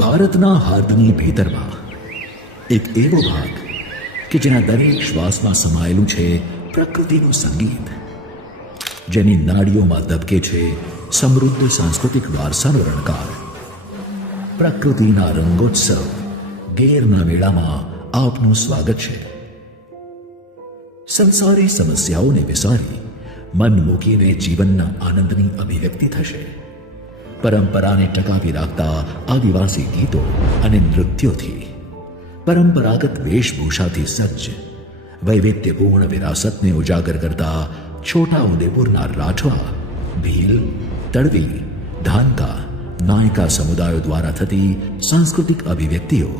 ભારતના હાર્દની ભીતરમાં એક એવો ભાગ કે જેના દરેક શ્વાસમાં સમાયેલું છે પ્રકૃતિનું સંગીત, જેની નાડીઓમાં ધબકે છે સમૃદ્ધ સાંસ્કૃતિક વારસાનો રણકાર. પ્રકૃતિના રંગોત્સવ ગેરના મેળામાં આપનું સ્વાગત છે. સંસારી સમસ્યાઓને વિસારી મન મૂકીને જીવનના આનંદની અભિવ્યક્તિ થશે. પરંપરાને ટકાવી રાખતા આદિવાસી ગીતો અને નૃત્યોથી, પરંપરાગત વેશભૂષાથી સજ્જ વૈવિધ્યપૂર્ણ વિરાસતને ઉજાગર કરતા છોટા ઉદેપુરના રાઠવા, ભીલ, તડવી, ધાનકા, નાયકા સમુદાયો દ્વારા થતી સાંસ્કૃતિક અભિવ્યક્તિઓ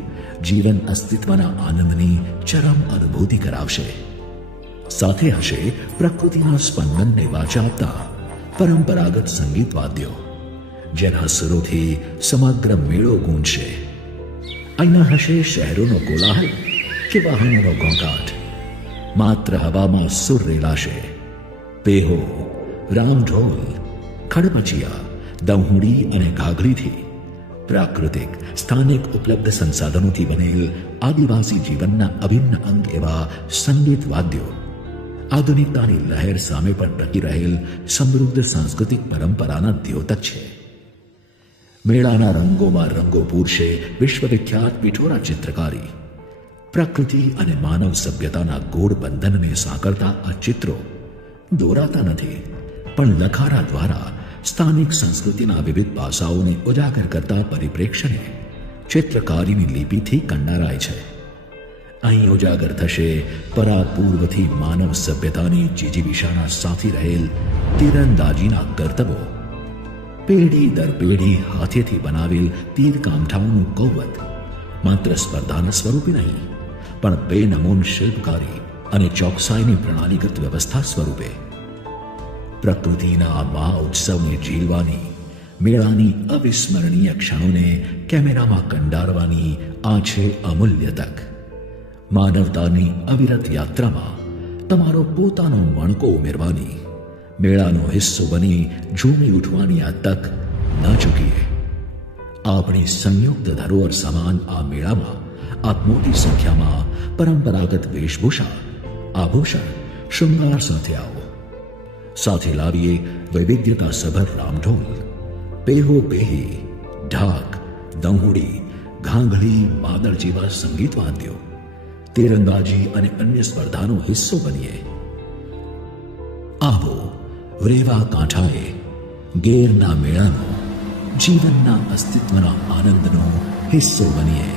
જીવન અસ્તિત્વના આનંદની ચરમ અનુભૂતિ કરાવશે. સાથે હશે પ્રકૃતિના સ્પંદનને વાચા આપતા પરંપરાગત સંગીત વાદ્યો, જેના સુરોથી સમગ્ર મેળો ગૂંજશે. અહીંયા હશે શહેરોનો કોલાહલ કે વાહનોનો ઘોંઘાટ. માત્ર હવામાં સુર રેલાશે. પેહો, રામઢોલ, ખડપચિયા, દમહુડી અને ઘાઘરીથી પ્રાકૃતિક સ્થાનિક ઉપલબ્ધ સંસાધનોથી બનેલ આદિવાસી જીવનના અભિન્ન અંગ એવા સંગીત વાદ્યો આધુનિકતાની લહેર સામે પણ ટકી રહેલ સમૃદ્ધ સાંસ્કૃતિક પરંપરાના દ્યોતક છે. મેળાના રંગોમાં રંગો પૂરશે વિશ્વવિખ્યાત પિઠોરા ચિત્રકારી. પ્રકૃતિ અને માનવ સભ્યતાના ગોળ બંધનને સાંકળતા આ ચિત્રો દોરાતા નથી, પણ લખારા દ્વારા સ્થાનિક સંસ્કૃતિના વિવિધ પાસાઓને ઉજાગર કરતા પરિપ્રેક્ષ્યને ચિત્રકારીની લિપિથી કંડારાય છે. અહીં ઉજાગર થશે પરાપૂર્વથી માનવ સભ્યતાની જીજીવિષાના સાથી રહેલ તીરંદાજીના કરતબો. પેઢી દર પેઢી હાથેથી બનાવેલ તીર કામઠાઓનું કૌવત માત્ર સ્પર્ધાના સ્વરૂપે નહીં, પણ બેનમૂન શિલ્પકારી અને ચોકસાઈની પ્રણાલીગત વ્યવસ્થા સ્વરૂપે. પ્રકૃતિના આ મહા ઉત્સવને ઝીલવાની, મેળાની અવિસ્મરણીય ક્ષણોને કેમેરામાં કંડારવાની આ છે અમૂલ્ય તક. માનવતાની અવિરત યાત્રામાં તમારો પોતાનો મણકો ઉમેરવાની, મેળાનો હિસ્સો બની ઝૂમી ઉઠવાની આ તક ન ચૂકીએ. આપણી સંયુક્ત ધરોહર સમાન આ મેળામાં આપ મોટી સંખ્યામાં પરંપરાગત વેશભૂષા, આભૂષણ, શૃંગાર સાથે આવો. સાથે લાવીએ વૈવિધ્યતાસભર રામઢોલ, પેહો પેહી, ઢાક, દમહુડી, ઘાંઘળી, માદળ જેવા સંગીત વાદ્યો, તીરંદાજી અને અન્ય સ્પર્ધાનો હિસ્સો બનીએ. આવો રેવા કાંઠાએ ગેરના મેળાનો, જીવનના અસ્તિત્વના આનંદનો હિસ્સો બનીએ.